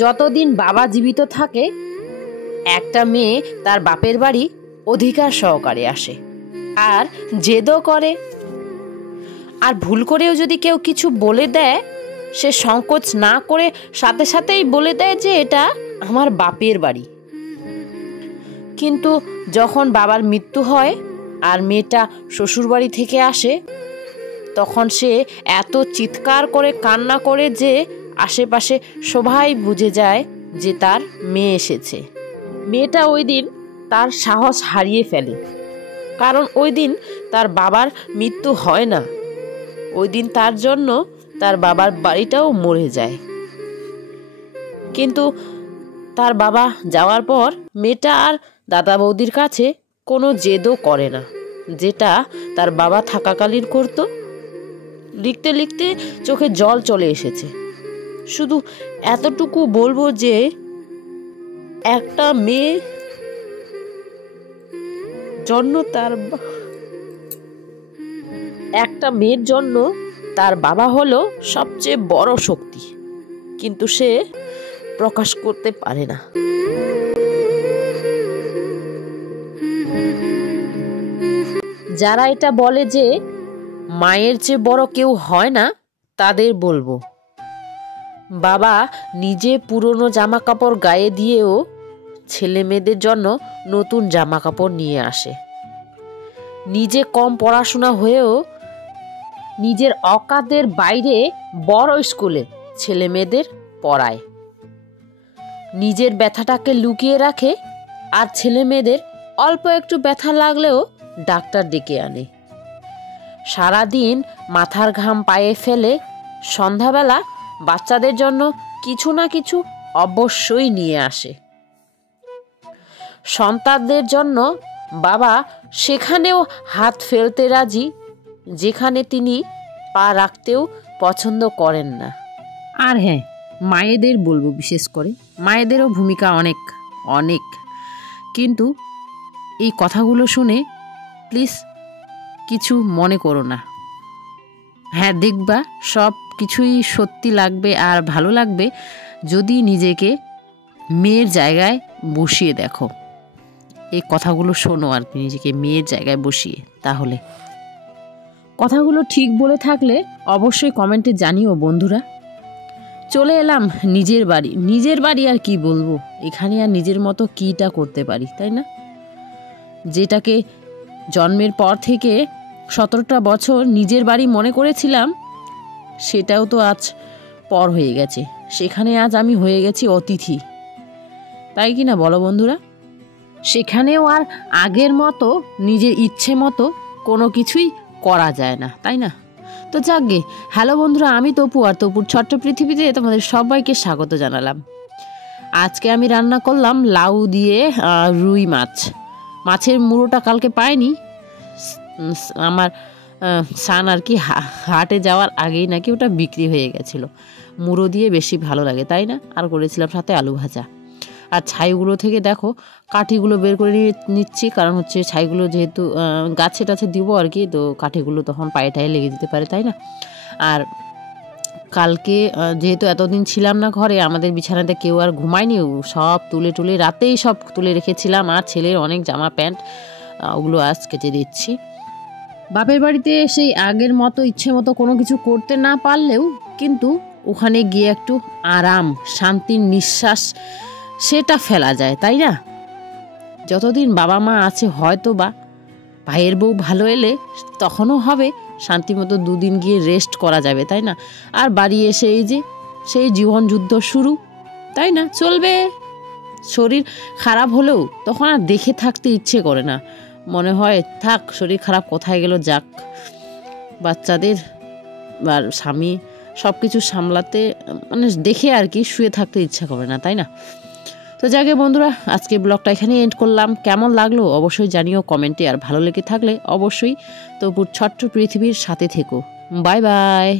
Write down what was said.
যতদিন বাবা জীবিত থাকে একটা মেয়ে তার বাপের বাড়ি অধিকার সহকারে আসে আর জেদও করে। আর ভুল করেও যদি কেউ কিছু বলে দেয় সে সংকোচ না করে সাথে সাথেই বলে দেয় যে এটা আমার বাপের বাড়ি। কিন্তু যখন বাবার মৃত্যু হয় আর মেয়েটা শ্বশুরবাড়ি থেকে আসে তখন সে এত চিৎকার করে কান্না করে যে আশেপাশে সবাই বুঝে যায় যে তার মেয়ে এসেছে। মেয়েটা ওই দিন তার সাহস হারিয়ে ফেলে, কারণ ওই দিন তার বাবার মৃত্যু হয় না, ওই দিন তার জন্য তার বাবার বাড়িটাও মরে যায়। কিন্তু তার বাবা যাওয়ার পর মেয়েটা আর দাদা বৌদির কাছে কোনো জেদও করে না, যেটা তার বাবা থাকাকালীন করত। লিখতে লিখতে চোখে জল চলে এসেছে। শুধু এতটুকু বলবো যে একটা মেয়ে একটা মেয়ের জন্য তার বাবা হলো সবচেয়ে বড় শক্তি, কিন্তু সে প্রকাশ করতে পারে না। যারা এটা বলে যে মায়ের চেয়ে বড় কেউ হয় না, তাদের বলবো বাবা নিজে পুরনো জামা কাপড় গায়ে দিয়েও ছেলে মেয়েদের জন্য নতুন জামা কাপড় নিয়ে আসে। নিজে কম পড়াশোনা হয়েও নিজের অকাতের বাইরে বড় স্কুলে ছেলে মেয়েদের পড়ায়। নিজের ব্যথাটাকে লুকিয়ে রাখে আর ছেলে মেয়েদের অল্প একটু ব্যথা লাগলেও ডাক্তার ডেকে আনে। সারাদিন মাথার ঘাম পায়ে ফেলে সন্ধ্যাবেলা বাচ্চাদের জন্য কিছু না কিছু অবশ্যই নিয়ে আসে। সন্তানদের জন্য বাবা সেখানেও হাত ফেলতে রাজি যেখানে তিনি পা রাখতেও পছন্দ করেন না। আর হ্যাঁ, মায়েদের বলবো, বিশেষ করে মায়েদেরও ভূমিকা অনেক অনেক। কিন্তু এই কথাগুলো শুনে প্লিজ কিছু মনে করো না। হ্যাঁ, দেখবা সব কিছুই সত্যি লাগবে আর ভালো লাগবে যদি নিজেকে মেয়ের জায়গায় বসিয়ে দেখো। এই কথাগুলো শোনো আর কি, নিজেকে মেয়ের জায়গায় বসিয়ে। তাহলে কথাগুলো ঠিক বলে থাকলে অবশ্যই কমেন্টে জানিও বন্ধুরা। চলে এলাম নিজের বাড়ি। নিজের বাড়ি আর কি বলবো, এখানে আর নিজের মতো কীটা করতে পারি, তাই না? যেটাকে জন্মের পর থেকে 17টা বছর নিজের বাড়ি মনে করেছিলাম, সেটাও তো আজ পর হয়ে গেছে। সেখানে আজ আমি হয়ে গেছি অতিথি, তাই কি না বলো বন্ধুরা? সেখানেও আর আগের মতো নিজের ইচ্ছে মতো কোনো কিছুই করা যায় না, তাই না? তো যাকগে, হ্যালো বন্ধুরা, আমি তপু আর তপুর ছোট্ট পৃথিবীতে তোমাদের সবাইকে স্বাগত জানালাম। আজকে আমি রান্না করলাম লাউ দিয়ে রুই মাছ। মাছের মুড়োটা কালকে পাইনি, আমার সান আর কি হাটে যাওয়ার আগেই নাকি ওটা বিক্রি হয়ে গেছিলো। মুড়ো দিয়ে বেশি ভালো লাগে, তাই না? আর করেছিলাম সাথে আলু ভাজা। আর ছাইগুলো থেকে দেখো কাঠিগুলো বের করে নিচ্ছি, কারণ হচ্ছে ছাইগুলো যেহেতু গাছে টাছে দিব আর কি, তো কাঠিগুলো তখন পায়ে টায়ে লেগে যেতে পারে, তাই না? আর কালকে যেহেতু এতদিন ছিলাম না ঘরে, আমাদের বিছানাতে কেউ আর ঘুমায়নি, সব তুলে রাতেই সব তুলে রেখেছিলাম। আর ছেলের অনেক জামা প্যান্ট, ওগুলো আজ কেটে দিচ্ছি। বাপের বাড়িতে সেই আগের মতো ইচ্ছে মতো কোনো কিছু করতে না পারলেও কিন্তু ওখানে গিয়ে একটু আরাম, শান্তির নিঃশ্বাস সেটা ফেলা যায়, তাই না? যতদিন বাবা মা আছে, হয়তো বা ভাইয়ের বউ ভালো এলে তখনও হবে শান্তি মতো 2 দিন গিয়ে রেস্ট করা যাবে, তাই না? আর বাড়ি এসে এই যে সেই জীবন যুদ্ধ শুরু, তাই না? চলবে। শরীর খারাপ হলেও তখন আর দেখে থাকতে ইচ্ছে করে না, মনে হয় থাক, শরীর খারাপ কোথায় গেল, যাক। বাচ্চাদের আর স্বামী সব কিছু সামলাতে মানে দেখে আর কি শুয়ে থাকতে ইচ্ছা করে না, তাই না? তো যাকে বন্ধুরা, আজকে ব্লগটা এখানে এন্ড করলাম। কেমন লাগলো অবশ্যই জানিও কমেন্টে, আর ভালো লেগে থাকলে অবশ্যই তপুর ছোট্ট পৃথিবীর সাথে থেকো। Bye bye.